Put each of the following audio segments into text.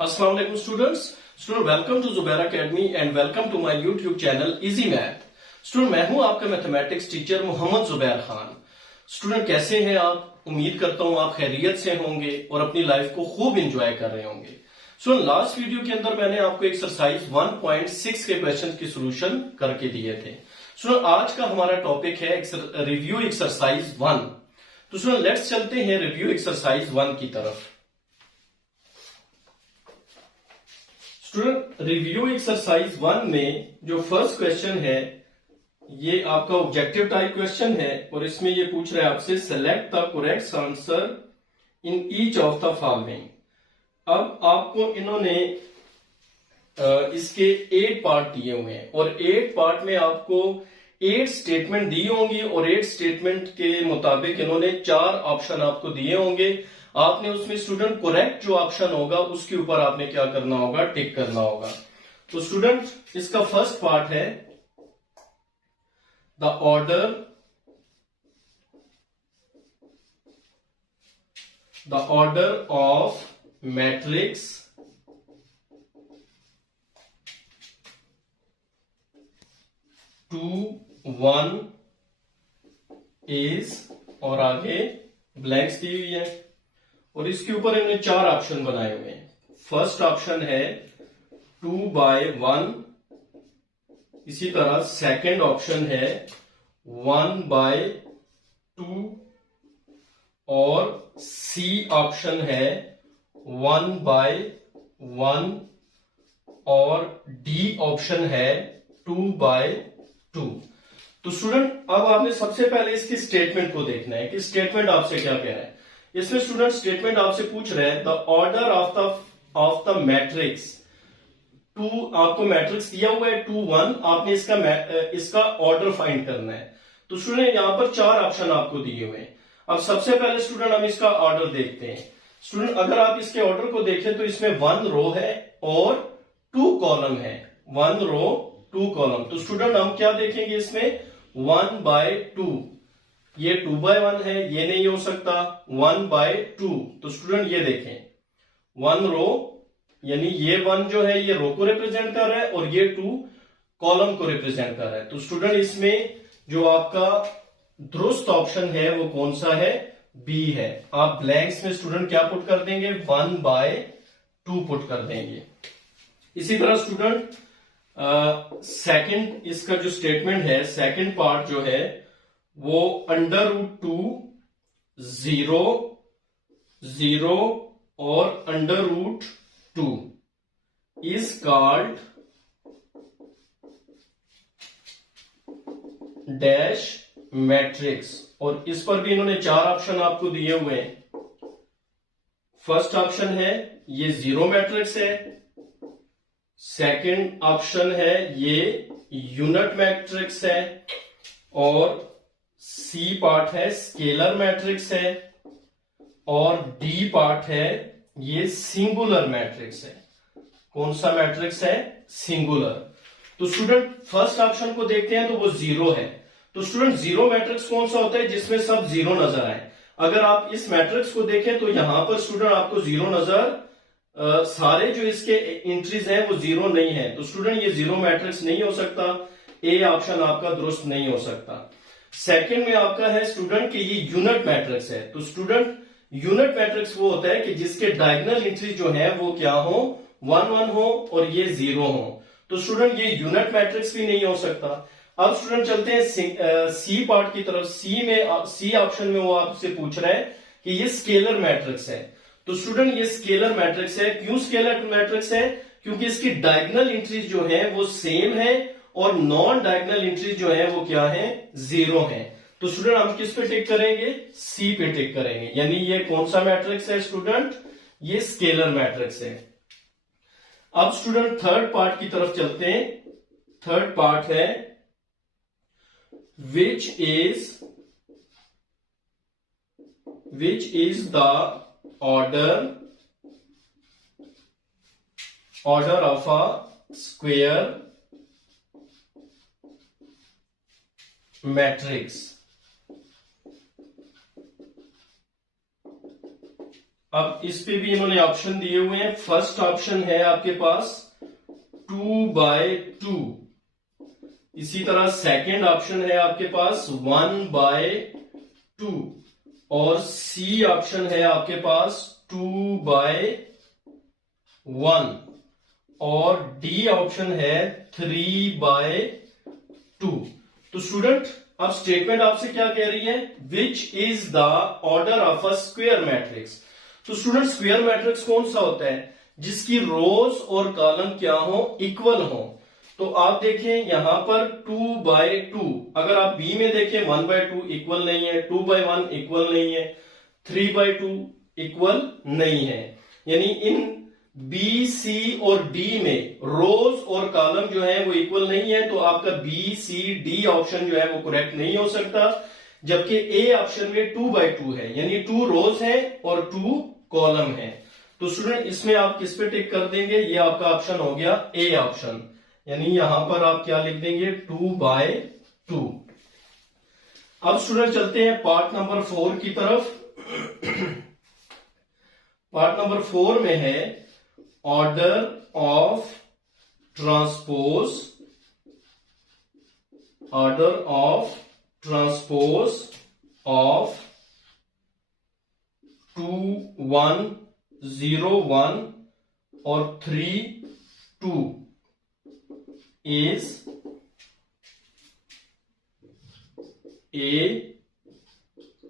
Assalamu alaikum students. Welcome to Zubair Academy and welcome to my YouTube channel Easy Math. Student, मैं हूं आपका mathematics teacher Mohammad Zubair Khan. Student, कैसे हैं आप? उम्मीद करता हूं आप खैरियत से होंगे और अपनी लाइफ को खूब एंजॉय कर रहे होंगे. स्टूडेंट, लास्ट वीडियो के अंदर मैंने आपको एक्सरसाइज 1.6 के क्वेश्चन की सोल्यूशन करके दिए थे. स्टूडेंट, आज का हमारा टॉपिक है रिव्यू एक्सरसाइज 1. तो स्टूडेंट, लेट्स चलते हैं रिव्यू एक्सरसाइज 1 की तरफ. स्टूडेंट, रिव्यू एक्सरसाइज 1 में जो फर्स्ट क्वेश्चन है ये आपका ऑब्जेक्टिव टाइप क्वेश्चन है और इसमें ये पूछ रहा है आपसे select the correct answer in each of the following. अब आपको इन्होंने इसके 8 पार्ट दिए हुए हैं और 8 पार्ट में आपको 8 स्टेटमेंट दी होंगी और 8 स्टेटमेंट के मुताबिक इन्होंने 4 ऑप्शन आपको दिए होंगे. आपने उसमें स्टूडेंट करेक्ट जो ऑप्शन होगा उसके ऊपर आपने क्या करना होगा, टिक करना होगा. तो स्टूडेंट, इसका फर्स्ट पार्ट है the order of matrix two 1 is, और आगे ब्लैंक्स दी हुई है और इसके ऊपर इन्होंने 4 ऑप्शन बनाए हुए हैं. फर्स्ट ऑप्शन है 2/1, इसी तरह सेकंड ऑप्शन है 1/2 और सी ऑप्शन है 1/1 और डी ऑप्शन है 2/2. तो स्टूडेंट, अब आपने सबसे पहले इसकी स्टेटमेंट को देखना है कि स्टेटमेंट आपसे क्या कह रहा है. इसमें स्टूडेंट स्टेटमेंट आपसे पूछ रहे हैं the order of the matrix two, आपको मैट्रिक्स दिया हुआ है 2 1, आपने इसका ऑर्डर फाइंड करना है. तो स्टूडेंट, यहां पर 4 ऑप्शन आपको दिए हुए हैं. अब सबसे पहले स्टूडेंट हम इसका ऑर्डर देखते हैं. स्टूडेंट, अगर आप इसके ऑर्डर को देखें तो इसमें 1 रो है और 2 कॉलम है. 1 रो 2 कॉलम. तो स्टूडेंट, हम क्या देखेंगे इसमें 1/2. ये 2/1 है, ये नहीं हो सकता. 1/2. तो स्टूडेंट ये देखें 1 रो यानी ये 1 जो है ये रो को रिप्रेजेंट कर रहा है और ये 2 कॉलम को रिप्रेजेंट कर रहा है. तो स्टूडेंट, इसमें जो आपका दुरुस्त ऑप्शन है वो कौन सा है? बी है. आप ब्लैंक्स में स्टूडेंट क्या पुट कर देंगे? 1/2 पुट कर देंगे. इसी तरह स्टूडेंट सेकंड इसका जो स्टेटमेंट है, सेकंड पार्ट जो है वो √2 0 0 और √2 इज कॉल्ड डैश मैट्रिक्स. और इस पर भी इन्होंने 4 ऑप्शन आपको दिए हुए हैं. फर्स्ट ऑप्शन है ये 0 मैट्रिक्स है. सेकंड ऑप्शन है ये यूनिट मैट्रिक्स है और सी पार्ट है स्केलर मैट्रिक्स है और डी पार्ट है ये सिंगुलर मैट्रिक्स है. कौन सा मैट्रिक्स है? सिंगुलर. तो स्टूडेंट, फर्स्ट ऑप्शन को देखते हैं तो वो 0 है. तो स्टूडेंट, 0 मैट्रिक्स कौन सा होता है? जिसमें सब 0 नजर आए. अगर आप इस मैट्रिक्स को देखें तो यहां पर स्टूडेंट आपको 0 नजर, सारे जो इसके एंट्रीज हैं वो 0 नहीं है. तो स्टूडेंट, ये 0 मैट्रिक्स नहीं हो सकता. ए ऑप्शन आपका दुरुस्त नहीं हो सकता. सेकंड में आपका है स्टूडेंट कि ये यूनिट मैट्रिक्स है. तो स्टूडेंट, यूनिट मैट्रिक्स वो होता है कि जिसके डायगोनल एंट्री जो है वो क्या हो? 1 1 हो और ये 0 हो. तो स्टूडेंट, ये यूनिट मैट्रिक्स भी नहीं हो सकता. अब स्टूडेंट चलते हैं सी पार्ट की तरफ. सी ऑप्शन में वो आपसे पूछ रहा है कि ये स्केलर मैट्रिक्स है. तो स्टूडेंट, ये स्केलर मैट्रिक्स है. क्यों स्केलर मैट्रिक्स है? क्योंकि इसकी डायगोनल एंट्रीज जो है वो सेम है और नॉन डायगोनल एंट्रीज जो है वो क्या है? 0 है. तो स्टूडेंट, हम किस पे टिक करेंगे? सी पे टिक करेंगे. यानी ये कौन सा मैट्रिक्स है स्टूडेंट? ये स्केलर मैट्रिक्स है. अब स्टूडेंट थर्ड पार्ट की तरफ चलते हैं. थर्ड पार्ट है which is the order of a square matrix. अब इस पे भी इन्होंने ऑप्शन दिए हुए हैं। फर्स्ट ऑप्शन है आपके पास 2/2, इसी तरह सेकंड ऑप्शन है आपके पास 1/2 और सी ऑप्शन है आपके पास 2/1 और डी ऑप्शन है 3/2। तो स्टूडेंट अब स्टेटमेंट आपसे क्या कह रही है, which is the order of a square matrix. तो स्टूडेंट स्क्वायर मैट्रिक्स कौन सा होता है, जिसकी रोज और कॉलम क्या हो, इक्वल हो। तो आप देखें यहां पर 2/2, अगर आप बी में देखें 1/2 इक्वल नहीं है, 2/1 इक्वल नहीं है, 3/2 इक्वल नहीं है। यानी इन बी, सी और डी में रोज और कॉलम जो है वो इक्वल नहीं है, तो आपका बी, सी, डी ऑप्शन जो है वो करेक्ट नहीं हो सकता। जबकि ए ऑप्शन में 2/2 है, यानी 2 रोज है और 2 कॉलम है। तो स्टूडेंट इसमें आप किस पे टिक कर देंगे, ये आपका ऑप्शन हो गया ए ऑप्शन, यानी यहां पर आप क्या लिख देंगे 2/2। अब स्टूडेंट चलते हैं पार्ट नंबर 4 की तरफ। पार्ट नंबर 4 में है order of transpose, order of transpose of 2, 1, 0, 1 और 3, 2 is A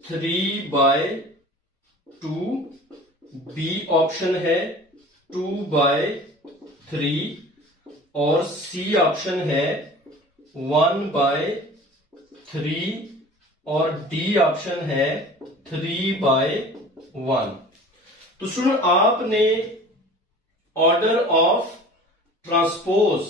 3/2, B ऑप्शन है 2/3 और C ऑप्शन है 1/3 और D ऑप्शन है 3/1। तो स्टूडेंट आपने ऑर्डर ऑफ ट्रांसपोज,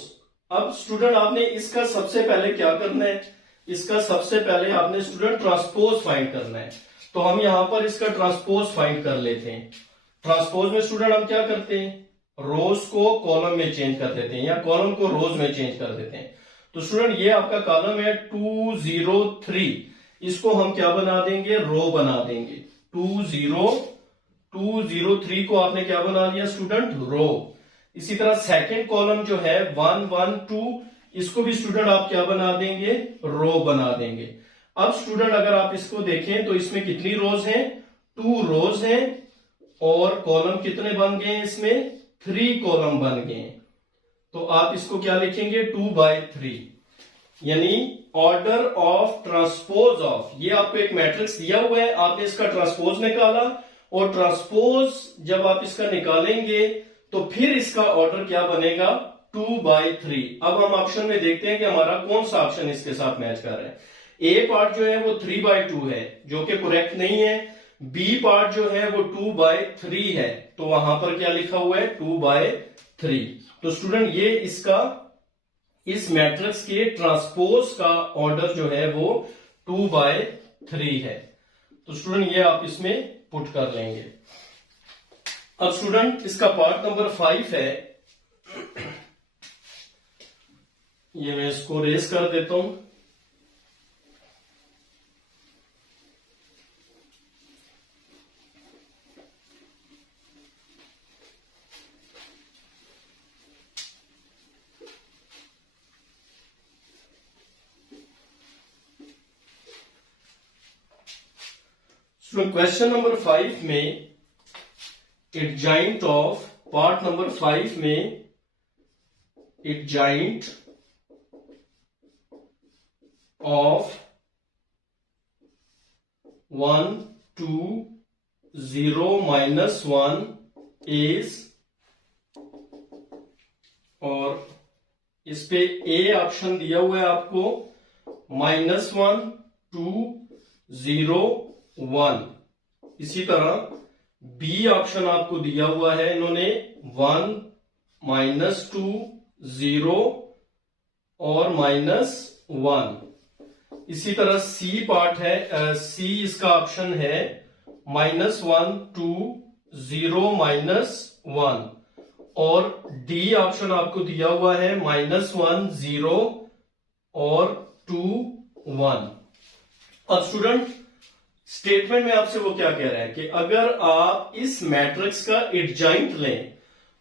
अब स्टूडेंट आपने इसका सबसे पहले क्या करना है, इसका सबसे पहले आपने स्टूडेंट ट्रांसपोज फाइंड करना है। तो हम यहां पर इसका ट्रांसपोज फाइंड कर लेते हैं। ट्रांसपोज में स्टूडेंट हम क्या करते हैं, रोज को कॉलम में चेंज कर देते हैं या कॉलम को रोज में चेंज कर देते हैं। तो स्टूडेंट ये आपका कॉलम है 203, इसको हम क्या बना देंगे, रो बना देंगे। 203 को आपने क्या बना लिया स्टूडेंट, रो। इसी तरह सेकंड कॉलम जो है 112, इसको भी स्टूडेंट आप क्या बना देंगे, रो बना देंगे। अब स्टूडेंट अगर आप इसको देखें तो इसमें कितनी रोज हैं, 2 रोज हैं और कॉलम कितने बन गए हैं, इसमें 3 कॉलम बन गए हैं। तो आप इसको क्या लिखेंगे 2/3, यानी ऑर्डर ऑफ ट्रांसपोज ऑफ, ये आपको एक मैट्रिक्स दिया हुआ है, आपने इसका ट्रांसपोज निकाला और ट्रांसपोज जब आप इसका निकालेंगे तो फिर इसका ऑर्डर क्या बनेगा 2/3। अब हम ऑप्शन में देखते हैं कि हमारा कौन सा ऑप्शन इसके साथ मैच कर रहा है। ए पार्ट जो है वो 3/2 है जो कि करेक्ट नहीं है, बी पार्ट जो है वो 2/3 है, तो वहां पर क्या लिखा हुआ है 2/3। तो स्टूडेंट ये इसका, इस मैट्रिक्स के ट्रांसपोज का ऑर्डर जो है वो 2/3 है। तो स्टूडेंट ये आप इसमें पुट कर लेंगे। अब स्टूडेंट इसका पार्ट नंबर 5 है, ये मैं इसको रेस कर देता हूं। क्वेश्चन नंबर 5 में एडजॉइंट ऑफ, पार्ट नंबर 5 में एडजॉइंट ऑफ 1, 2, 0, -1 इज, और इस पे ए ऑप्शन दिया हुआ है आपको -1, 2, 0, 1। इसी तरह बी ऑप्शन आपको दिया हुआ है इन्होंने 1, -2, 0 और -1। इसी तरह सी पार्ट है, सी इसका ऑप्शन है -1, 2, 0, -1 और डी ऑप्शन आपको दिया हुआ है -1, 0 और 2, 1। अब स्टूडेंट स्टेटमेंट में आपसे वो क्या कह रहा है कि अगर आप इस मैट्रिक्स का एडजाइंट लें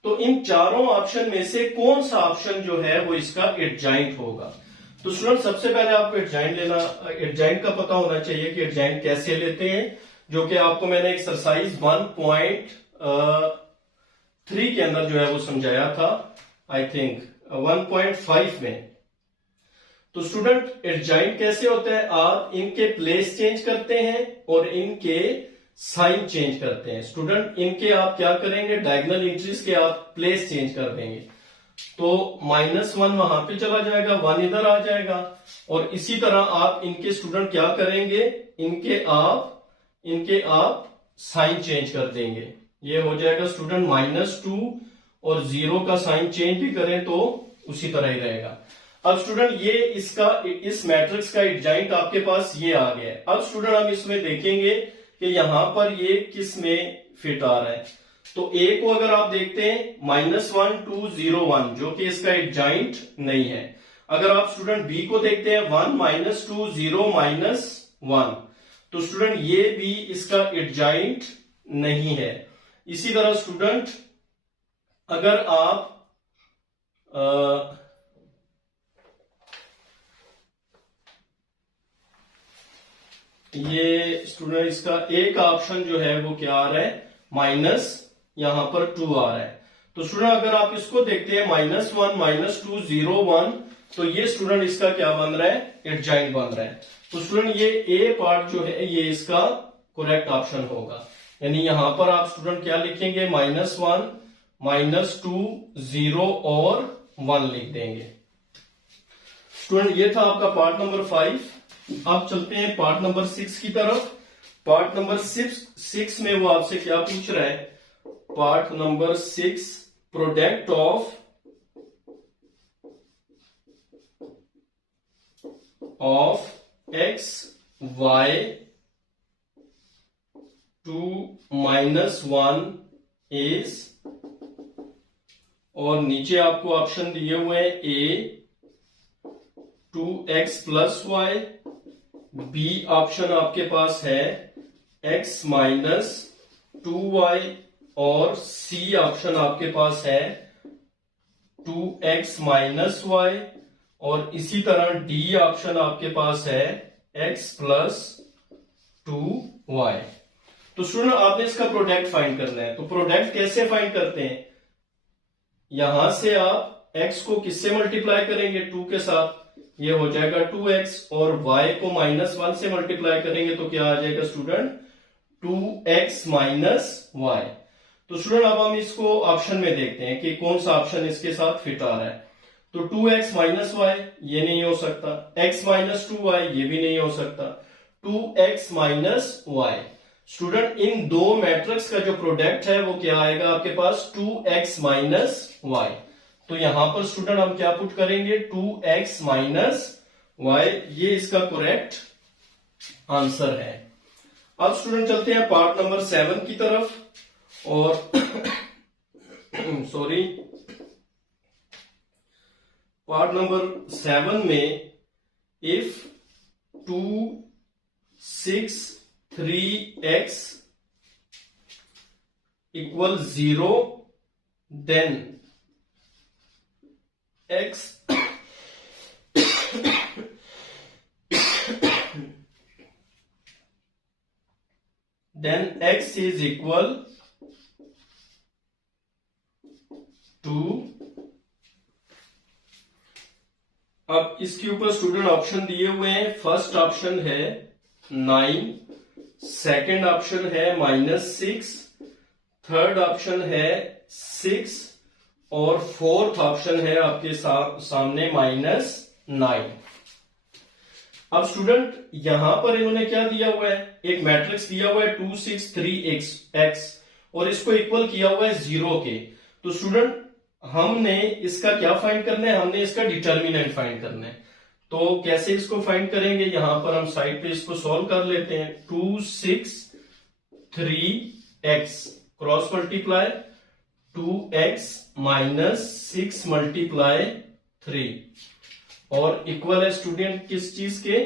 तो इन चारों ऑप्शन में से कौन सा ऑप्शन जो है वो इसका एडजाइंट होगा। तो स्टूडेंट सबसे पहले आपको एडजाइंट का पता होना चाहिए कि एडजाइंट कैसे लेते हैं, जो कि आपको मैंने एक्सरसाइज 1.3 के अंदर जो है वो समझाया था, आई थिंक 1.5 में। तो स्टूडेंट एडजाइंट कैसे होता है, आप इनके प्लेस चेंज करते हैं और इनके साइन चेंज करते हैं। स्टूडेंट इनके आप क्या करेंगे, डायगोनल एंट्रीज के आप प्लेस चेंज कर देंगे, तो -1 वहां पे चला जाएगा, 1 इधर आ जाएगा। और इसी तरह आप इनके स्टूडेंट क्या करेंगे, इनके आप साइन चेंज कर देंगे। ये हो जाएगा स्टूडेंट -2 और 0 का साइन चेंज भी करें तो उसी तरह ही रहेगा। अब स्टूडेंट ये इस मैट्रिक्स का एडजाइंट आपके पास ये आ गया है। अब स्टूडेंट हम इसमें देखेंगे कि यहां पर ये किस में फिट आ रहा है। तो ए को अगर आप देखते हैं -1 2 0 1, जो कि इसका एडजाइंट नहीं है। अगर आप स्टूडेंट बी को देखते हैं 1 -2 0 -1, तो स्टूडेंट ये भी इसका एडजाइंट नहीं है। इसी तरह स्टूडेंट अगर आप ये स्टूडेंट इसका एक ऑप्शन जो है वो क्या आ रहा है, माइनस यहां पर 2 आ रहा है। तो स्टूडेंट अगर आप इसको देखते हैं -1 -2 0 1, तो ये स्टूडेंट इसका क्या बन रहा है, एडजाइंट बन रहा है। तो स्टूडेंट ये ए पार्ट जो है ये इसका करेक्ट ऑप्शन होगा। यानी यहां पर आप स्टूडेंट क्या लिखेंगे, -1 -2 0 और 1 लिख देंगे। स्टूडेंट ये था आपका पार्ट नंबर 5। अब चलते हैं पार्ट नंबर 6 की तरफ। पार्ट नंबर 6 में वो आपसे क्या पूछ रहा है, part number 6 product of x y to -1 is, और नीचे आपको ऑप्शन दिए हुए हैं a 2x + y, B option आपके पास है x - 2y, और सी ऑप्शन आपके पास है 2x - y, और इसी तरह डी ऑप्शन आपके पास है x + 2y। तो स्टूडेंट आपने इसका प्रोडक्ट फाइंड करना है। तो प्रोडक्ट कैसे फाइंड करते हैं, यहां से आप x को किससे मल्टीप्लाई करेंगे, 2 के साथ, ये हो जाएगा 2x, और y को -1 से मल्टीप्लाई करेंगे तो क्या आ जाएगा स्टूडेंट, 2x - y। तो स्टूडेंट अब हम इसको ऑप्शन में देखते हैं कि कौन सा ऑप्शन इसके साथ फिट आ रहा है। तो 2x - y ये नहीं हो सकता, x - 2y ये भी नहीं हो सकता, 2x - y। स्टूडेंट इन दो मैट्रिक्स का जो प्रोडक्ट है वो क्या आएगा आपके पास, 2x - y। तो यहां पर स्टूडेंट हम क्या पुट करेंगे, 2x - y, ये इसका करेक्ट आंसर है। अब स्टूडेंट चलते हैं पार्ट नंबर 7 की तरफ, और सॉरी, पार्ट नंबर 7 में if 2 6 3x = 0, then x is equal to, अब इसके ऊपर स्टूडेंट ऑप्शन दिए हुए हैं। फर्स्ट ऑप्शन है 9, सेकंड ऑप्शन है -6, थर्ड ऑप्शन है 6, और फोर्थ ऑप्शन है आपके सामने -9। अब स्टूडेंट यहां पर इन्होंने क्या दिया हुआ है, एक मैट्रिक्स दिया हुआ है 2 6 3 x, और इसको इक्वल किया हुआ है 0 के। तो स्टूडेंट हमने इसका क्या फाइंड करना है, हमने इसका डिटर्मिनेंट फाइंड करना है। तो कैसे इसको फाइंड करेंगे, यहां पर हम साइड पे इसको सॉल्व कर लेते हैं। 2 6 3x क्रॉस मल्टीप्लाई 2x -6 × 3, और इक्वल है स्टूडेंट किस चीज के,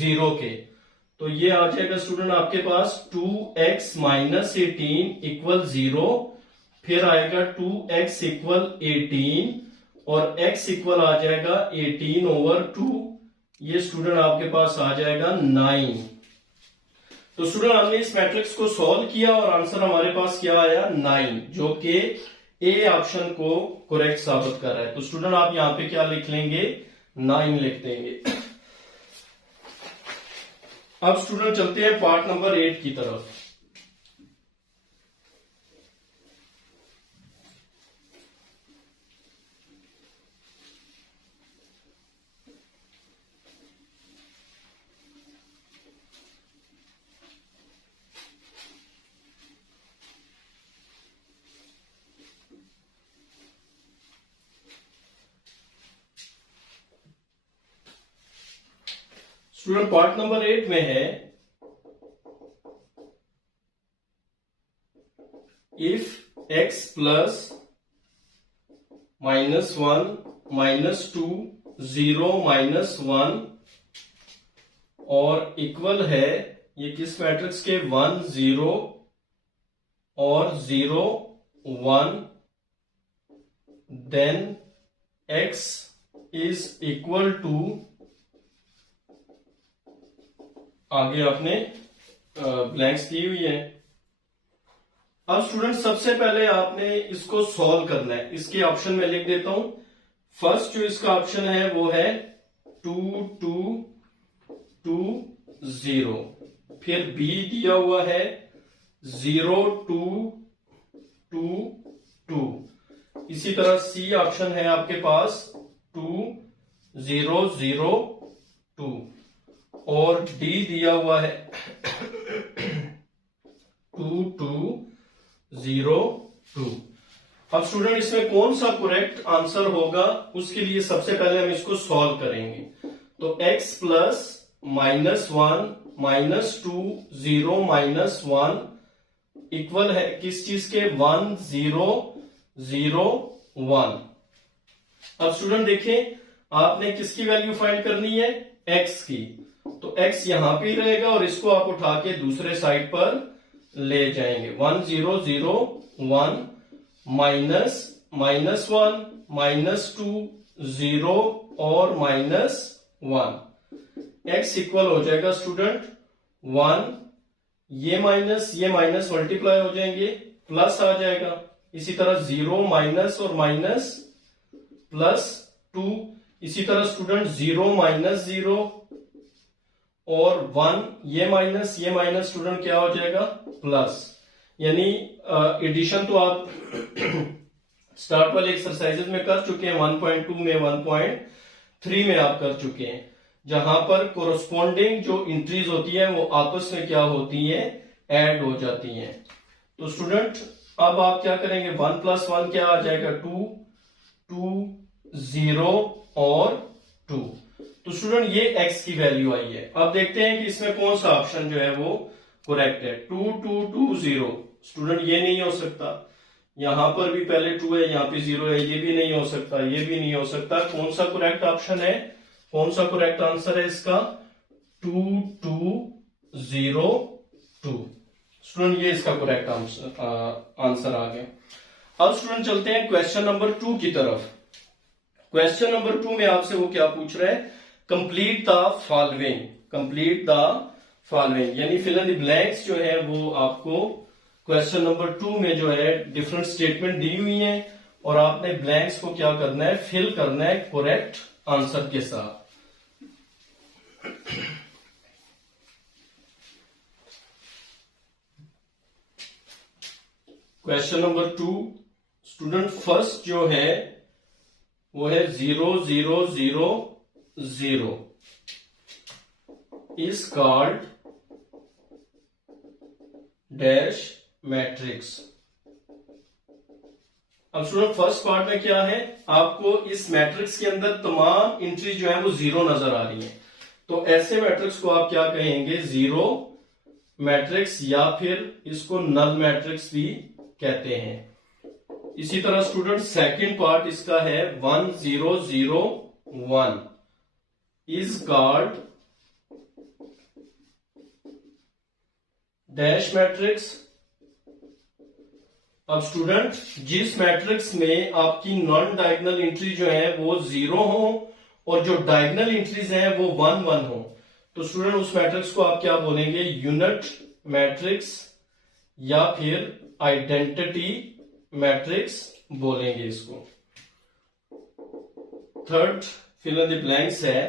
0 के। तो ये आ जाएगा स्टूडेंट आपके पास 2x माइनस 18 इक्वल 0, फिर आएगा 2x इक्वल 18 और x इक्वल आ जाएगा 18 ओवर 2। ये स्टूडेंट आपके पास आ जाएगा 9। तो स्टूडेंट हमने इस मैट्रिक्स को सॉल्व किया और आंसर हमारे पास क्या आया 9, जो कि ए ऑप्शन को करेक्ट साबित कर रहा है। तो स्टूडेंट आप यहां पे क्या लिख लेंगे 9 लिख देंगे। अब स्टूडेंट चलते हैं पार्ट नंबर 8 की तरफ। स्टूडेंट पार्ट नंबर 8 में है इफ x प्लस -1 -2 0 -1 और इक्वल है ये किस मैट्रिक्स के 1 0 और 0 1, then x is equal to, आगे आपने ब्लैंक्स दी हुई है। अब स्टूडेंट सबसे पहले आपने इसको सॉल्व करना है। इसके ऑप्शन में लिख देता हूं। फर्स्ट जो इसका ऑप्शन है वो है 2 2 2 0, फिर बी दिया हुआ है 0 2 2 2, इसी तरह सी ऑप्शन है आपके पास 2 0 0 2 और डी दिया हुआ है 2 2 0 2। अब स्टूडेंट इसमें कौन सा करेक्ट आंसर होगा उसके लिए सबसे पहले हम इसको सॉल्व करेंगे। तो x प्लस -1 -2 0 -1 इक्वल है किस चीज के 1 0 0 1। अब स्टूडेंट देखें आपने किसकी वैल्यू फाइंड करनी है x की, तो x यहां पे रहेगा और इसको आप उठा के दूसरे साइड पर ले जाएंगे। 1 0 0 1 -1 -2 0 और -1, x इक्वल हो जाएगा स्टूडेंट 1, ये माइनस मल्टीप्लाई हो जाएंगे, प्लस आ जाएगा। इसी तरह 0 माइनस और माइनस प्लस 2, इसी तरह स्टूडेंट 0 -0 और 1, ये माइनस स्टूडेंट क्या हो जाएगा प्लस। यानी एडिशन तो आप स्टार्ट वाले एक्सरसाइजेज में कर चुके हैं, 1.2 में 1.3 में आप कर चुके हैं, जहां पर कोरस्पॉन्डिंग जो इंट्रीज होती है वो आपस में क्या होती हैं ऐड हो जाती हैं। तो स्टूडेंट अब आप क्या करेंगे 1 + 1 क्या आ जाएगा 2 2 0 और 2। तो स्टूडेंट ये x की वैल्यू आई है। अब देखते हैं कि इसमें कौन सा ऑप्शन जो है वो करेक्ट है। 2 2 2 0 स्टूडेंट ये नहीं हो सकता, यहां पर भी पहले 2 है यहाँ पे 0 है, ये भी नहीं हो सकता, ये भी नहीं हो सकता। कौन सा करेक्ट ऑप्शन है, कौन सा करेक्ट आंसर है इसका 2 2 0 2। स्टूडेंट ये इसका करेक्ट आंसर आ गया। अब स्टूडेंट चलते हैं क्वेश्चन नंबर 2 की तरफ। क्वेश्चन नंबर 2 में आपसे वो क्या पूछ रहा है कंप्लीट द फॉलोइंग, यानी फिल इन द ब्लैंक्स जो है वो आपको क्वेश्चन नंबर 2 में जो है डिफरेंट स्टेटमेंट दी हुई है और आपने ब्लैंक्स को क्या करना है फिल करना है करेक्ट आंसर के साथ। क्वेश्चन नंबर 2 स्टूडेंट फर्स्ट जो है वो है 0 0 0 0 इज कॉल्ड डैश मैट्रिक्स। अब स्टूडेंट फर्स्ट पार्ट में क्या है आपको इस मैट्रिक्स के अंदर तमाम एंट्री जो है वो 0 नजर आ रही है, तो ऐसे मैट्रिक्स को आप क्या कहेंगे 0 मैट्रिक्स या फिर इसको नल मैट्रिक्स भी कहते हैं। इसी तरह स्टूडेंट सेकंड पार्ट इसका है 1 0 0 1 इज कॉल्ड डैश मैट्रिक्स। अब स्टूडेंट जिस मैट्रिक्स में आपकी नॉन डायगोनल एंट्री जो है वो 0 हो और जो डायगोनल एंट्रीज हैं वो 1 1 हो, तो स्टूडेंट उस मैट्रिक्स को आप क्या बोलेंगे? यूनिट मैट्रिक्स या फिर आइडेंटिटी मैट्रिक्स बोलेंगे इसको। Third fill in the blanks है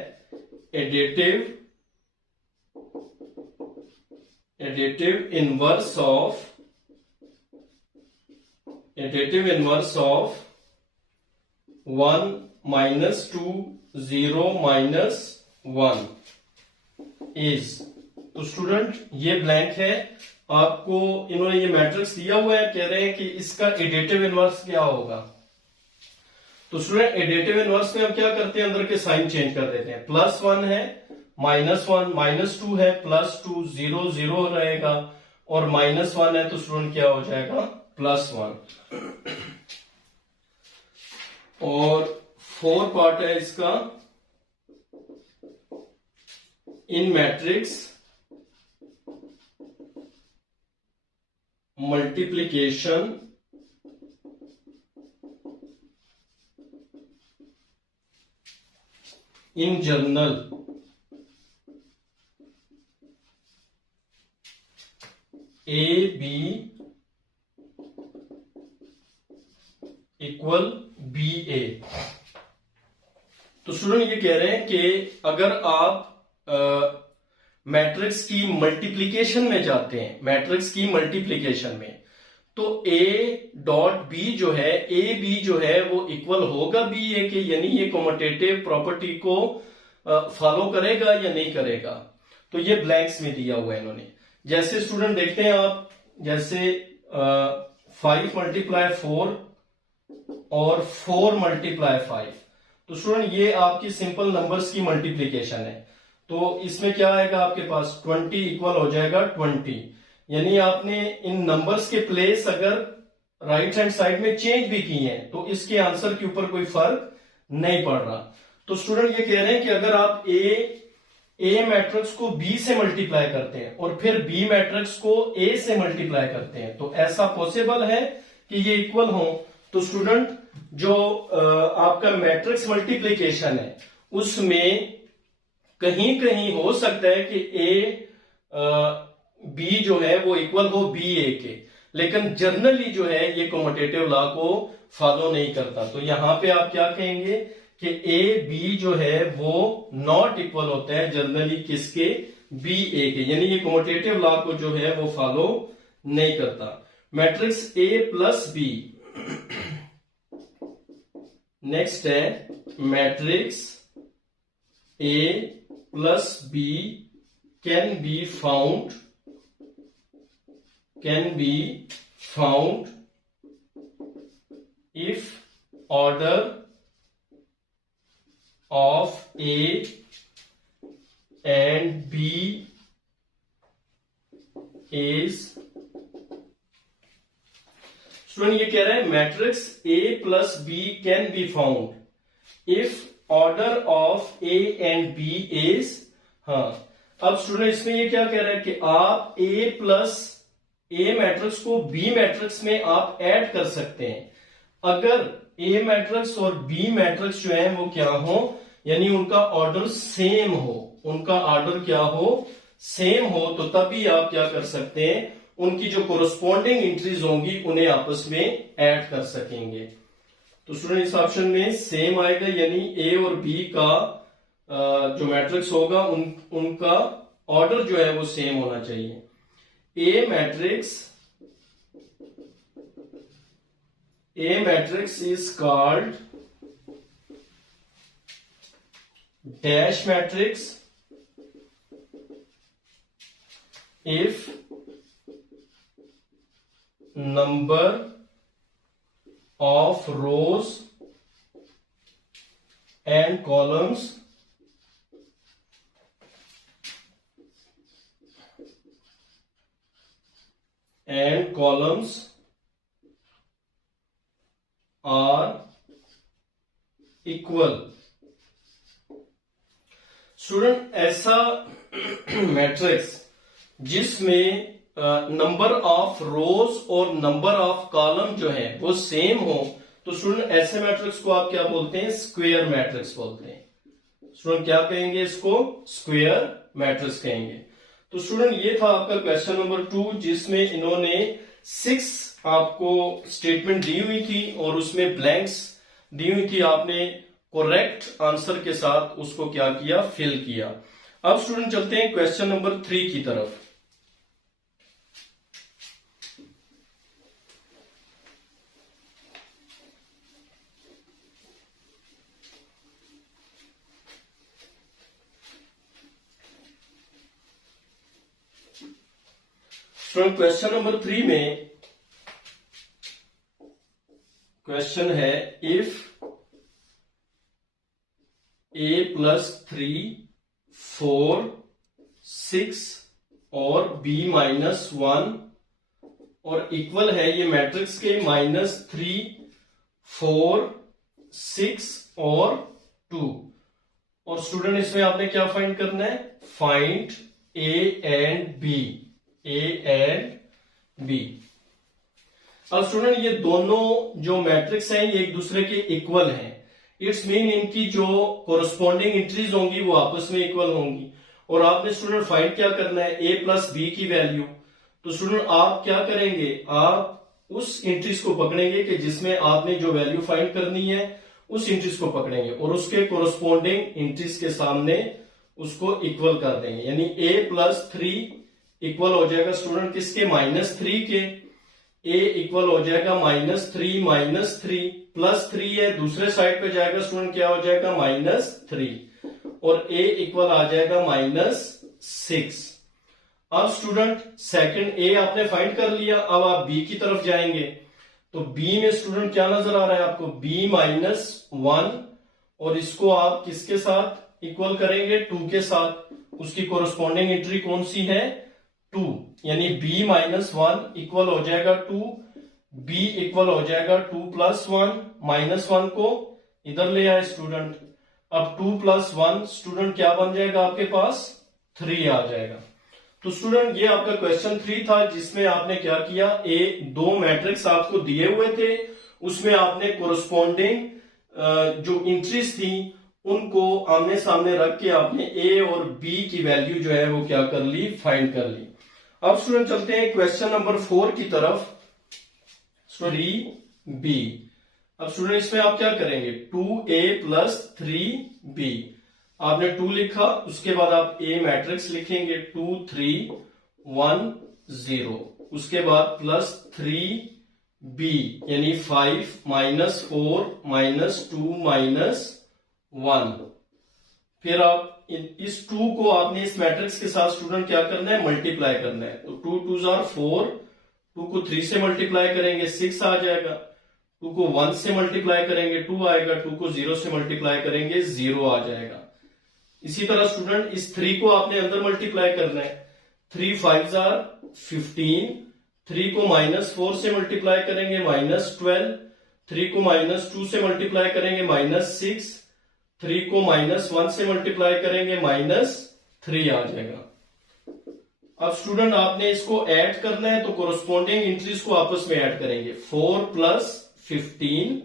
additive inverse of additive inverse of 1 minus 2 0 minus 1 is। तो स्टूडेंट ये ब्लैंक है, आपको इन्होंने ये मैट्रिक्स दिया हुआ है, कह रहे हैं कि इसका एडिटिव इनवर्स क्या होगा। तो स्टूडेंट एडिटिव इनवर्स में हम क्या करते हैं? अंदर के साइन चेंज कर देते हैं। +1 है, -1, -2 है, +2, 0 0 रहेगा और -1 है, तो स्टूडेंट क्या हो जाएगा? +1। और 4 पार्ट है इसका in matrix multiplication in general AB equal BA। तो स्टूडेंट ये कह रहे हैं कि अगर आप मैट्रिक्स की मल्टीप्लिकेशन में जाते हैं, मैट्रिक्स की मल्टीप्लिकेशन में, तो A डॉट B जो है, AB जो है वो इक्वल होगा BA के, यानी ये कम्यूटेटिव प्रॉपर्टी को फॉलो करेगा या नहीं करेगा। तो ये ब्लैंक्स में दिया हुआ है इन्होंने। जैसे स्टूडेंट देखते हैं आप, जैसे 5 × 4 और 4 × 5, तो स्टूडेंट ये आपकी सिंपल नंबर्स की मल्टीप्लिकेशन है। तो इसमें क्या आएगा आपके पास? 20 इक्वल हो जाएगा 20, यानी आपने इन नंबर्स के प्लेस अगर राइट हैंड साइड में चेंज भी किए हैं तो इसके आंसर के ऊपर कोई फर्क नहीं पड़ रहा। तो स्टूडेंट ये कह रहे हैं कि अगर आप ए मैट्रिक्स को बी से मल्टीप्लाई करते हैं और फिर बी मैट्रिक्स को ए से मल्टीप्लाई करते हैं, तो ऐसा पॉसिबल है कि ये इक्वल हो। तो स्टूडेंट जो आपका मैट्रिक्स मल्टीप्लिकेशन है उसमें कहीं कहीं हो सकता है कि ए बी जो है वो इक्वल हो बी ए के, लेकिन जनरली जो है ये कम्यूटेटिव लॉ को फॉलो नहीं करता। तो यहां पे आप क्या कहेंगे कि ए बी जो है वो नॉट इक्वल होता है जनरली किसके? बी ए के, यानी ये कम्यूटेटिव लॉ को जो है वो फॉलो नहीं करता। Matrix A plus B. Next है matrix A plus B can be found if order of A and B is। Student ये कह रहा है matrix A plus B can be found if order of A and B is. हाँ, अब student इसमें ये क्या कह रहा है कि आप A प्लस A मैट्रिक्स को B मैट्रिक्स में आप ऐड कर सकते हैं अगर A मैट्रिक्स और B मैट्रिक्स जो है वो क्या हो, यानी उनका ऑर्डर सेम हो। उनका ऑर्डर क्या हो? सेम हो, तो तभी आप क्या कर सकते हैं? उनकी जो कोरोस्पोंडिंग एंट्रीज होंगी उन्हें आपस में ऐड कर सकेंगे। तो स्टूडेंट इस ऑप्शन में सेम आएगा, यानी A और B का जो मैट्रिक्स होगा उनका ऑर्डर जो है वो सेम होना चाहिए। A matrix is called dash matrix if number of rows and columns are equal। Student ऐसा मैट्रिक्स जिसमें नंबर ऑफ रोज और नंबर ऑफ कॉलम जो है वो सेम हो तो स्टूडेंट ऐसे मैट्रिक्स को आप क्या बोलते हैं, स्क्वायर मैट्रिक्स बोलते हैं। स्टूडेंट क्या कहेंगे, इसको स्क्वायर मैट्रिक्स कहेंगे। तो स्टूडेंट ये था आपका क्वेश्चन नंबर 2 जिसमें इन्होंने 6 आपको स्टेटमेंट दी हुई थी और उसमें ब्लैंक्स दी हुई थी, आपने करेक्ट आंसर के साथ उसको क्या किया, फिल किया। अब स्टूडेंट चलते हैं क्वेश्चन नंबर 3 की तरफ। स्टूडेंट क्वेश्चन नंबर 3 में क्वेश्चन है इफ a प्लस 3 4 6 और b माइनस 1 और इक्वल है ये मैट्रिक्स के -3 4 6 और 2। और स्टूडेंट इसमें आपने क्या फाइंड करना है, find a and b, a and b। अब स्टूडेंट ये दोनों जो मैट्रिक्स हैं ये एक दूसरे के इक्वल हैं। इट्स मीन इनकी जो कोरस्पॉन्डिंग एंट्रीज होंगी वो आपस में इक्वल होंगी। और आपने स्टूडेंट फाइंड क्या करना है, a प्लस बी की वैल्यू। तो स्टूडेंट आप क्या करेंगे, आप उस एंट्रीज को पकड़ेंगे कि जिसमें आपने जो वैल्यू फाइंड करनी है उस एंट्रीज को पकड़ेंगे और उसके कोरस्पॉन्डिंग एंट्रीज के सामने उसको इक्वल कर देंगे। यानी a प्लस 3 इक्वल हो जाएगा स्टूडेंट किसके, -3 के। a इक्वल हो जाएगा -3 प्लस 3 है, दूसरे साइड पे जाएगा स्टूडेंट क्या हो जाएगा, -3 और a इक्वल आ जाएगा -6। अब स्टूडेंट सेकंड a आपने फाइंड कर लिया, अब आप b की तरफ जाएंगे तो b में स्टूडेंट क्या नजर आ रहा है आपको, b -1 और इसको आप किसके साथ इक्वल करेंगे, 2 के साथ। उसकी कोरस्पॉन्डिंग एंट्री कौन सी है, 2, यानी b -1 इक्वल हो जाएगा 2, b इक्वल हो जाएगा 2 प्लस 1, -1 को इधर ले आए स्टूडेंट। अब 2 प्लस 1 स्टूडेंट क्या बन जाएगा आपके पास, 3 आ जाएगा। तो स्टूडेंट ये आपका क्वेश्चन 3 था जिसमें आपने क्या किया, दो मैट्रिक्स आपको दिए हुए थे, उसमें आपने कोरस्पॉन्डिंग जो एंट्रीज थी उनको आमने सामने रख के आपने a और b की वैल्यू जो है वो क्या कर ली, फाइंड कर ली। अब स्टूडेंट चलते हैं क्वेश्चन नंबर 4 की तरफ, 3b। अब स्टूडेंट इसमें आप क्या करेंगे, 2a प्लस 3b। आपने 2 लिखा, उसके बाद आप a मैट्रिक्स लिखेंगे 2 3 1 0, उसके बाद प्लस 3b यानी 5 -4 -2 -1। फिर आप इस 2 को आपने इस मैट्रिक्स के साथ स्टूडेंट क्या करना है, मल्टीप्लाई करना है। तो 2 2 जार 4, 2 को 3 से मल्टीप्लाई करेंगे 6 आ जाएगा, 2 को 1 से मल्टीप्लाई करेंगे 2 आएगा, 2 को 0 से मल्टीप्लाई करेंगे 0 आ जाएगा। इसी तरह स्टूडेंट इस 3 को आपने अंदर मल्टीप्लाई करना है, 3 5 जार 15, 3 को -4 से मल्टीप्लाई करेंगे -12, 3 को -2 से मल्टीप्लाई करेंगे -6, 3 को -1 से मल्टीप्लाई करेंगे -3 आ जाएगा। अब स्टूडेंट आपने इसको ऐड करना है तो कोरस्पॉन्डिंग एंट्रीज को आपस में ऐड करेंगे, 4 प्लस 15,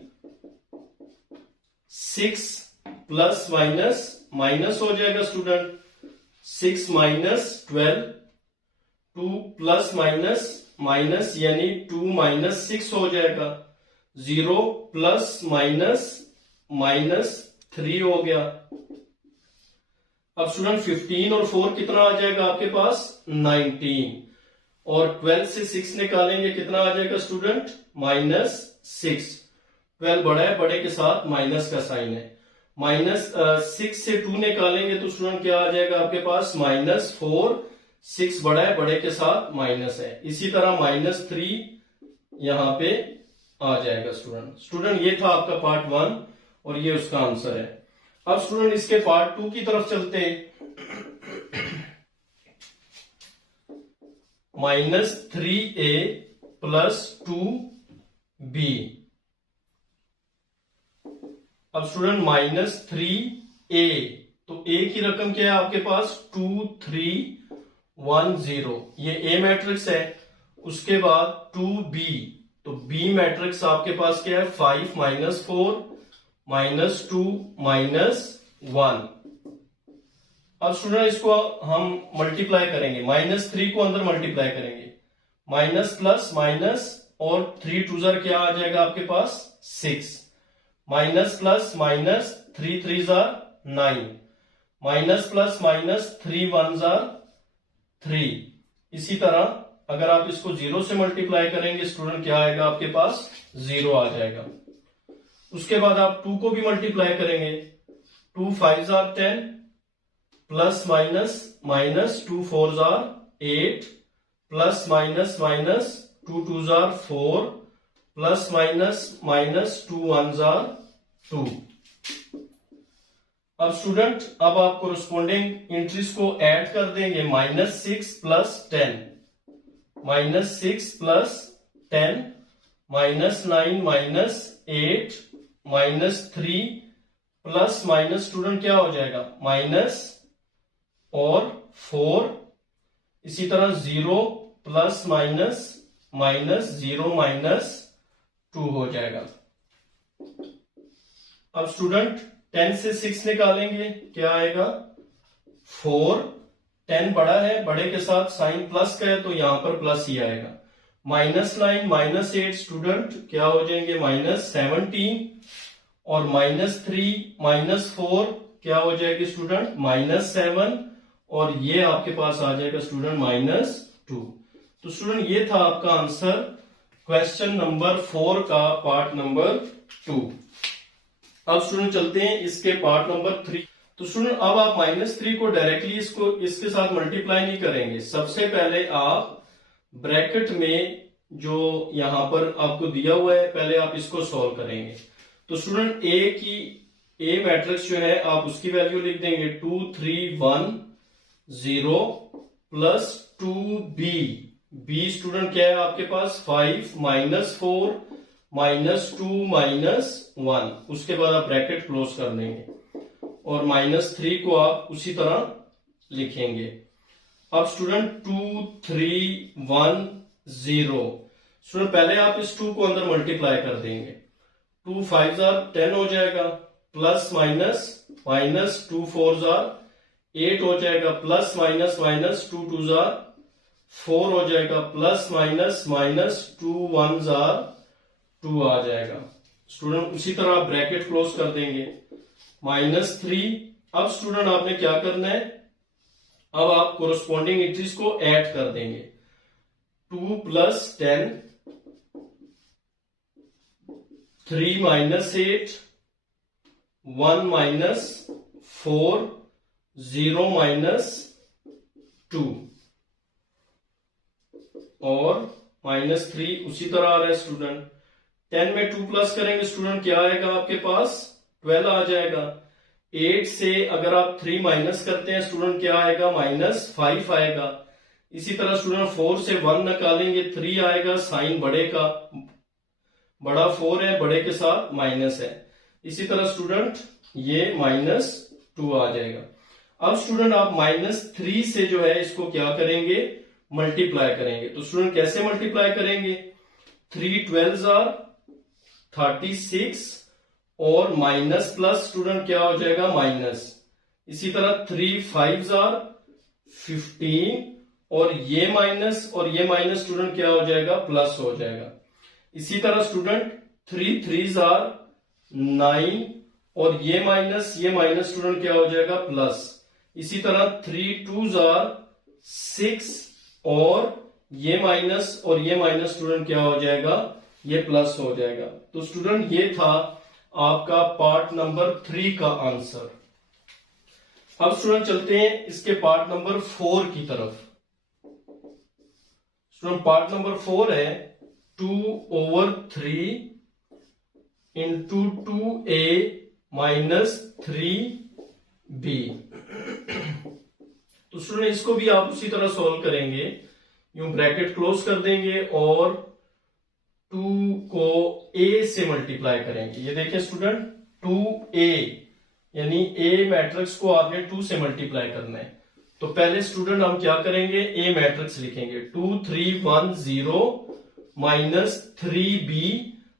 6 प्लस माइनस हो जाएगा स्टूडेंट, 6 -12, 2 प्लस माइनस यानी 2 -6 हो जाएगा, 0 प्लस -3 हो गया। अब स्टूडेंट 15 और 4 कितना आ जाएगा आपके पास, 19 और 12 से 6 निकालेंगे कितना आ जाएगा स्टूडेंट, -6। 12 बड़ा है, बड़े के साथ माइनस का साइन है, -6 से 2 निकालेंगे तो स्टूडेंट क्या आ जाएगा आपके पास, -4, 6 बड़ा है, बड़े के साथ माइनस है। इसी तरह -3 यहां पे आ जाएगा स्टूडेंट ये था आपका पार्ट 1 और ये उसका आंसर है। अब स्टूडेंट इसके पार्ट 2 की तरफ चलते हैं। -3a plus 2b। अब स्टूडेंट -3a, तो a की रकम क्या है आपके पास, 2 3 1 0, ये ए मैट्रिक्स है। उसके बाद 2b, तो बी मैट्रिक्स आपके पास क्या है, 5 माइनस 4 माइनस 2 माइनस 1। अब स्टूडेंट इसको हम मल्टीप्लाई करेंगे, -3 को अंदर मल्टीप्लाई करेंगे, माइनस प्लस माइनस और 3 टू जार क्या आ जाएगा आपके पास 6, minus plus minus 3 3 jar 9, minus plus minus 3 1 jar 3। इसी तरह अगर आप इसको 0 से मल्टीप्लाई करेंगे स्टूडेंट क्या आएगा आपके पास 0 आ जाएगा। उसके बाद आप 2 को भी मल्टीप्लाई करेंगे, 2 5 jar 10 plus minus minus 2 4 jar 8 plus minus minus 2 2 jar 4 plus minus minus 2 1 jar 2। अब स्टूडेंट अब आप कोरस्पोंडिंग एंट्रीज को ऐड कर देंगे, -6 plus 10, -6 plus 10 -9 -8 -3 plus minus student क्या हो जाएगा माइनस और 4। इसी तरह 0 प्लस माइनस माइनस 0 माइनस 2 हो जाएगा। अब स्टूडेंट 10 से 6 निकालेंगे, क्या आएगा 4। 10 बड़ा है, बड़े के साथ साइन प्लस का है तो यहां पर प्लस ही आएगा। -9 -8 स्टूडेंट क्या हो जाएंगे -17 और -3 -4 क्या हो जाएगी स्टूडेंट -7 और ये आपके पास आ जाएगा स्टूडेंट -2। तो स्टूडेंट ये था आपका आंसर क्वेश्चन नंबर 4 का पार्ट नंबर 2। अब स्टूडेंट चलते हैं इसके पार्ट नंबर 3। तो स्टूडेंट अब आप -3 को डायरेक्टली इसके साथ मल्टीप्लाई नहीं करेंगे। सबसे पहले आप ब्रैकेट में जो यहां पर आपको दिया हुआ है पहले आप इसको सॉल्व करेंगे। तो स्टूडेंट ए मैट्रिक्स जो है आप उसकी वैल्यू लिख देंगे 2 3 1 0 प्लस 2b, बी स्टूडेंट क्या है आपके पास 5 -4 -2 -1। उसके बाद आप ब्रैकेट क्लोज कर देंगे और -3 को आप उसी तरह लिखेंगे। अब स्टूडेंट 2 3 1 0 स्टूडेंट पहले आप इस 2 को अंदर मल्टीप्लाई कर देंगे, 2 5 जार 10 हो जाएगा प्लस माइनस माइनस 2 4 जार 8 हो जाएगा प्लस माइनस माइनस 2 2 जार 4 हो जाएगा प्लस माइनस माइनस 2 1 जार 2 आ जाएगा। स्टूडेंट उसी तरह आप ब्रैकेट क्लोज कर देंगे -3। अब स्टूडेंट आपने क्या करना है, अब आप कोरस्पॉन्डिंग एंट्रीज को ऐड कर देंगे, 2 प्लस 10 3 माइनस 8 1 माइनस 4 0 माइनस 2 और -3 उसी तरह आ रहा है स्टूडेंट। 10 में 2 प्लस करेंगे स्टूडेंट क्या आएगा आपके पास 12 आ जाएगा। 8 से अगर आप 3 माइनस करते हैं स्टूडेंट क्या आएगा -5 आएगा। इसी तरह स्टूडेंट 4 से 1 निकालेंगे 3 आएगा, साइन बड़े का बड़ा 4 है, बड़े के साथ माइनस है। इसी तरह स्टूडेंट ये -2 आ जाएगा। अब स्टूडेंट आप -3 से जो है इसको क्या करेंगे मल्टीप्लाई करेंगे। तो स्टूडेंट कैसे मल्टीप्लाई करेंगे, 3 12 जार 36 और माइनस प्लस स्टूडेंट क्या हो जाएगा माइनस। इसी तरह 3 5 जार 15 और ये माइनस स्टूडेंट क्या हो जाएगा प्लस हो जाएगा। इसी तरह स्टूडेंट 3 3 जार 9 और ये माइनस स्टूडेंट क्या हो जाएगा प्लस। इसी तरह 3 2 जार 6 और ये माइनस स्टूडेंट क्या हो जाएगा ये प्लस हो जाएगा। तो स्टूडेंट ये था आपका पार्ट नंबर 3 का आंसर। अब स्टूडेंट चलते हैं इसके पार्ट नंबर 4 की तरफ। स्टूडेंट पार्ट नंबर 4 है 2/3 इंटू 2a माइनस 3b। तो स्टूडेंट इसको भी आप उसी तरह सॉल्व करेंगे, यूं ब्रैकेट क्लोज कर देंगे और 2 को a से मल्टीप्लाई करेंगे। ये देखिए स्टूडेंट 2a यानी a मैट्रिक्स को आपने 2 से मल्टीप्लाई करना है। तो पहले स्टूडेंट हम क्या करेंगे, ए मैट्रिक्स लिखेंगे 2 3 1 0 माइनस 3b,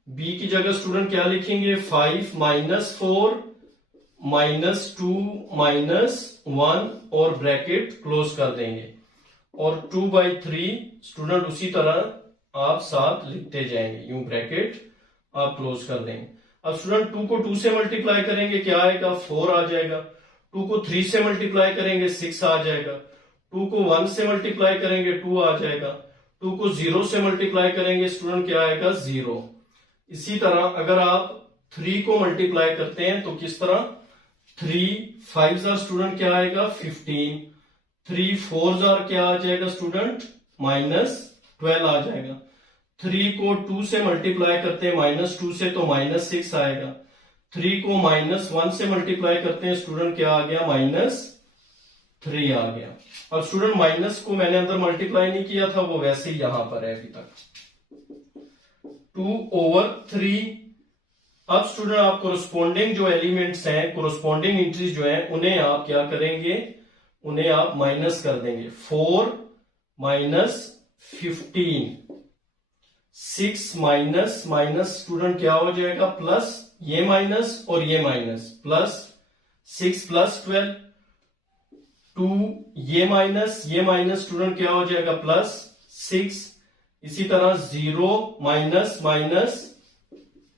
बी की जगह स्टूडेंट क्या लिखेंगे 5 माइनस 4 माइनस 2 माइनस 1 और ब्रैकेट क्लोज कर देंगे, और 2/3 स्टूडेंट उसी तरह आप साथ लिखते जाएंगे, यूं ब्रैकेट आप क्लोज कर देंगे। अब स्टूडेंट 2 को 2 से मल्टीप्लाई करेंगे, क्या आएगा 4 आ जाएगा। 2 को 3 से मल्टीप्लाई करेंगे 6 आ जाएगा। 2 को 1 से मल्टीप्लाई करेंगे 2 आ जाएगा। 2 को 0 से मल्टीप्लाई करेंगे स्टूडेंट क्या आएगा 0। इसी तरह अगर आप 3 को मल्टीप्लाई करते हैं तो किस तरह 3 5 जार स्टूडेंट क्या आएगा 15, 3 4 जार क्या आ जाएगा स्टूडेंट -12 आ जाएगा। 3 को 2 से मल्टीप्लाई करते हैं -2 से तो -6 आएगा। 3 को -1 से मल्टीप्लाई करते हैं स्टूडेंट क्या आ गया -3 आ गया। अब स्टूडेंट माइनस को मैंने अंदर मल्टीप्लाई नहीं किया था, वो वैसे ही यहां पर है अभी तक 2/3। अब स्टूडेंट आप कोरोस्पोंडिंग जो एलिमेंट्स हैं, कोरोस्पोंडिंग इंट्रीज जो हैं, उन्हें आप क्या करेंगे, उन्हें आप माइनस कर देंगे। 4 माइनस 15, 6 माइनस माइनस स्टूडेंट क्या हो जाएगा प्लस, ये माइनस और ये माइनस, प्लस 6 प्लस 12, 2 ये माइनस स्टूडेंट क्या हो जाएगा प्लस 6। इसी तरह 0 माइनस माइनस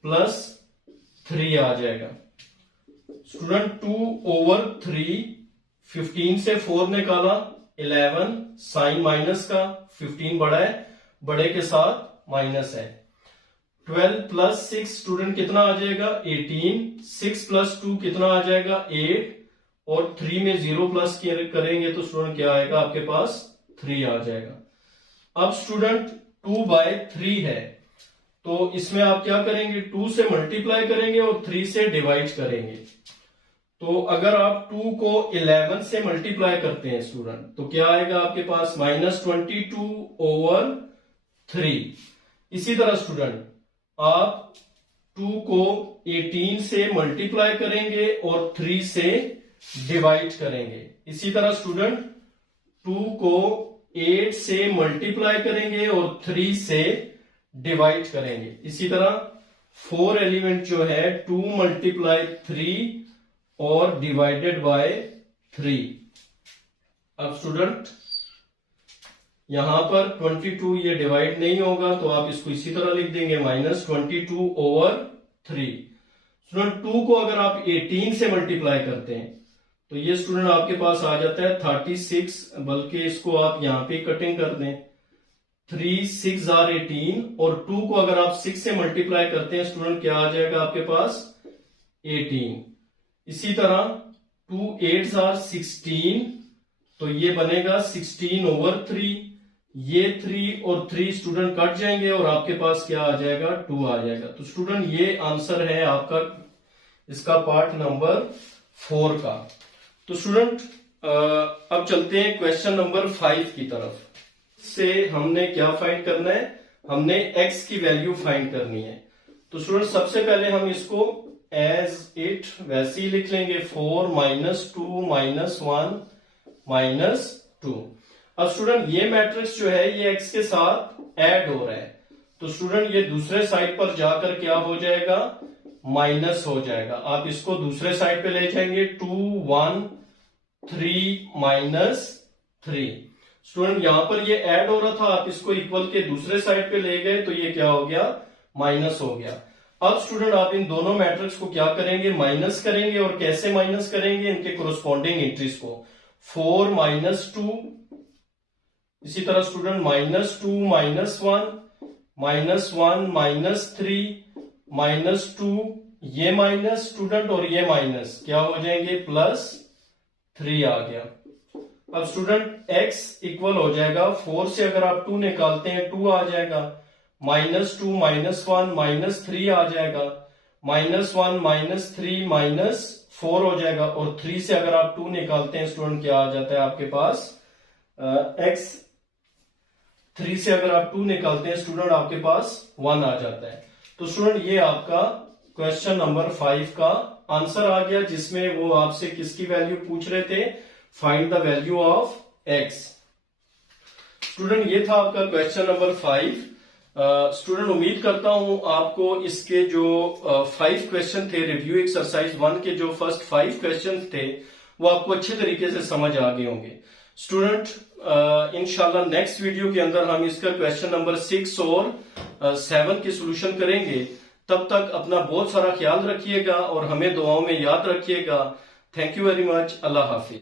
प्लस 3 आ जाएगा। स्टूडेंट 2/3, 15 से 4 निकाला 11, साइन माइनस का, 15 बड़ा है, बड़े के साथ माइनस है। 12 प्लस 6 स्टूडेंट कितना आ जाएगा 18, 6 प्लस 2 कितना आ जाएगा 8, और 3 में 0 प्लस करेंगे तो स्टूडेंट क्या आएगा आपके पास 3 आ जाएगा। अब स्टूडेंट 2/3 है, तो इसमें आप क्या करेंगे 2 से मल्टीप्लाई करेंगे और 3 से डिवाइड करेंगे। तो अगर आप 2 को 11 से मल्टीप्लाई करते हैं स्टूडेंट तो क्या आएगा आपके पास -22/3। इसी तरह स्टूडेंट आप 2 को 18 से मल्टीप्लाई करेंगे और 3 से डिवाइड करेंगे। इसी तरह स्टूडेंट 2 को 8 से मल्टीप्लाई करेंगे और 3 से डिवाइड करेंगे। इसी तरह 4 एलिमेंट जो है 2 × 3 और डिवाइडेड बाय 3। अब स्टूडेंट यहां पर 22 ये डिवाइड नहीं होगा तो आप इसको इसी तरह लिख देंगे -22/3। स्टूडेंट 2 को अगर आप 18 से मल्टीप्लाई करते हैं तो ये स्टूडेंट आपके पास आ जाता है 36, बल्कि इसको आप यहां पे कटिंग कर दें 3 6 are 18, और 2 को अगर आप 6 से मल्टीप्लाई करते हैं स्टूडेंट क्या आ जाएगा आपके पास 18। इसी तरह 2 8 are 16, तो ये बनेगा 16/3। ये 3 और 3 स्टूडेंट कट जाएंगे और आपके पास क्या आ जाएगा 2 आ जाएगा। तो स्टूडेंट ये आंसर है आपका इसका पार्ट नंबर 4 का। तो स्टूडेंट अब चलते हैं क्वेश्चन नंबर 5 की तरफ। से हमने क्या फाइंड करना है, हमने x की वैल्यू फाइंड करनी है। तो स्टूडेंट सबसे पहले हम इसको एज इट वैसे ही लिख लेंगे 4 -2 -1 -2। अब स्टूडेंट ये मैट्रिक्स जो है ये x के साथ ऐड हो रहा है, तो स्टूडेंट ये दूसरे साइड पर जाकर क्या हो जाएगा माइनस हो जाएगा। आप इसको दूसरे साइड पे ले जाएंगे 2 1 3 -3। स्टूडेंट यहां पर ये ऐड हो रहा था, आप इसको इक्वल के दूसरे साइड पे ले गए तो ये क्या हो गया माइनस हो गया। अब स्टूडेंट आप इन दोनों मैट्रिक्स को क्या करेंगे माइनस करेंगे, और कैसे माइनस करेंगे इनके कोरोस्पोंडिंग इंट्रीज को 4 -2, इसी तरह स्टूडेंट -2 -1 -1 -3 -2, ये माइनस स्टूडेंट और ये माइनस क्या हो जाएंगे +3 आ गया। अब स्टूडेंट x इक्वल हो जाएगा 4 से अगर आप 2 निकालते हैं 2 आ जाएगा, -2 -1 -3 आ जाएगा, -1 -3 -4 हो जाएगा, और 3 से अगर आप 2 निकालते हैं स्टूडेंट क्या आ जाता है आपके पास x। 3 से अगर आप 2 निकालते हैं स्टूडेंट आपके पास 1 आ जाता है। तो स्टूडेंट ये आपका क्वेश्चन नंबर 5 का आंसर आ गया, जिसमें वो आपसे किसकी वैल्यू पूछ रहे थे find the value of x। Student ये था आपका क्वेश्चन नंबर 5। स्टूडेंट उम्मीद करता हूं आपको इसके जो 5 क्वेश्चन थे रिव्यू एक्सरसाइज 1 के जो फर्स्ट 5 क्वेश्चन थे वो आपको अच्छे तरीके से समझ आ गए होंगे। स्टूडेंट इंशाल्लाह नेक्स्ट वीडियो के अंदर हम इसका क्वेश्चन नंबर 6 और 7 के सोल्यूशन करेंगे। तब तक अपना बहुत सारा ख्याल रखिएगा और हमें दुआओं में याद रखिएगा। Thank you very much. Allah Hafiz.